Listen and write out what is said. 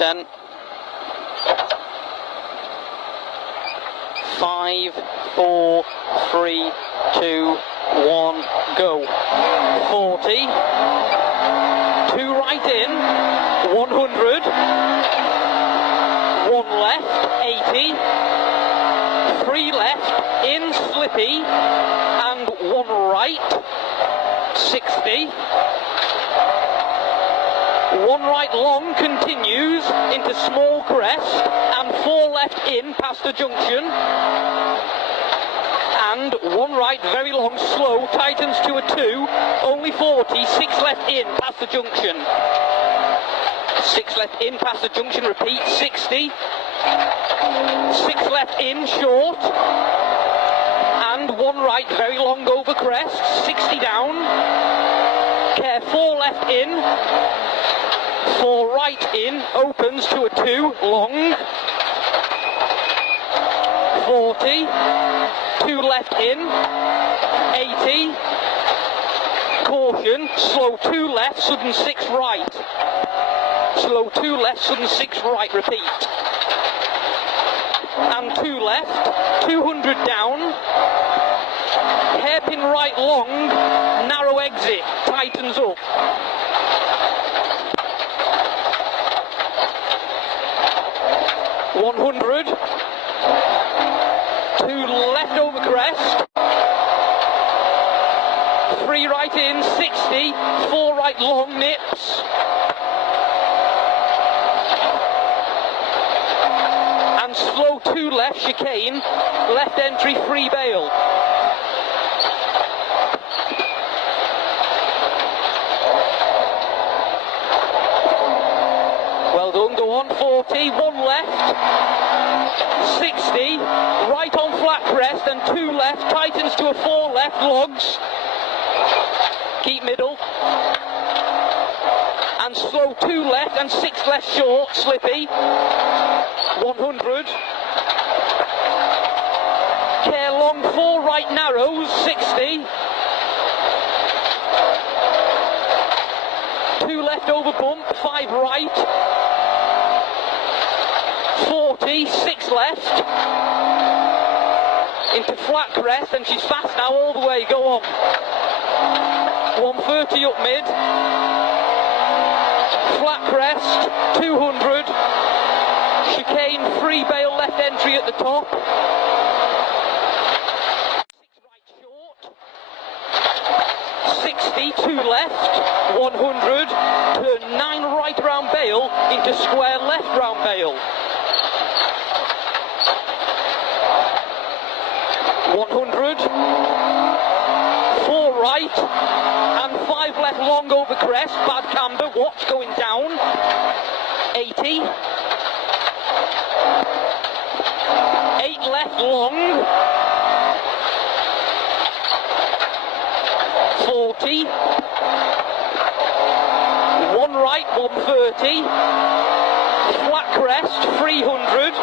10. 5, 4, 3, 2, 1, go. 40. 2 right in. 100. 1 left. 80. 3 left. In slippy. And 1 right. 60. 1 right long continues into small crest, and 4 left in past the junction, and 1 right very long slow tightens to a 2, only 40, 6 left in past the junction, 6 left in past the junction, repeat, 60, 6 left in short, and 1 right very long over crest, 60 down, care 4 left in, 4 right in, opens to a 2, long, 40, 2 left in, 80, caution, slow 2 left, sudden 6 right, slow 2 left, sudden 6 right, repeat, and 2 left, 200 down, hairpin right long, narrow exit, tightens up. 100, 2 left over crest, 3 right in, 60, 4 right long nips, and slow 2 left chicane, left entry free bail. Well done, go on, 40, 1 left, 60, right on flat crest and 2 left, tightens to a 4 left, logs, keep middle, and slow 2 left and 6 left short, slippy, 100, care long 4 right narrows, 60, 2 left over bump, 5 right, 40, 6 left, into flat crest, and she's fast now all the way, go on. 130 up mid, flat crest, 200, chicane, free bail, left entry at the top, 6 right short, 60, 2 left, 100, turn 9 right round bail, into square left round bail. 100, 4 right, and 5 left long over crest, bad camber, watch going down, 80, 8 left long, 40, 1 right, 130, flat crest, 300,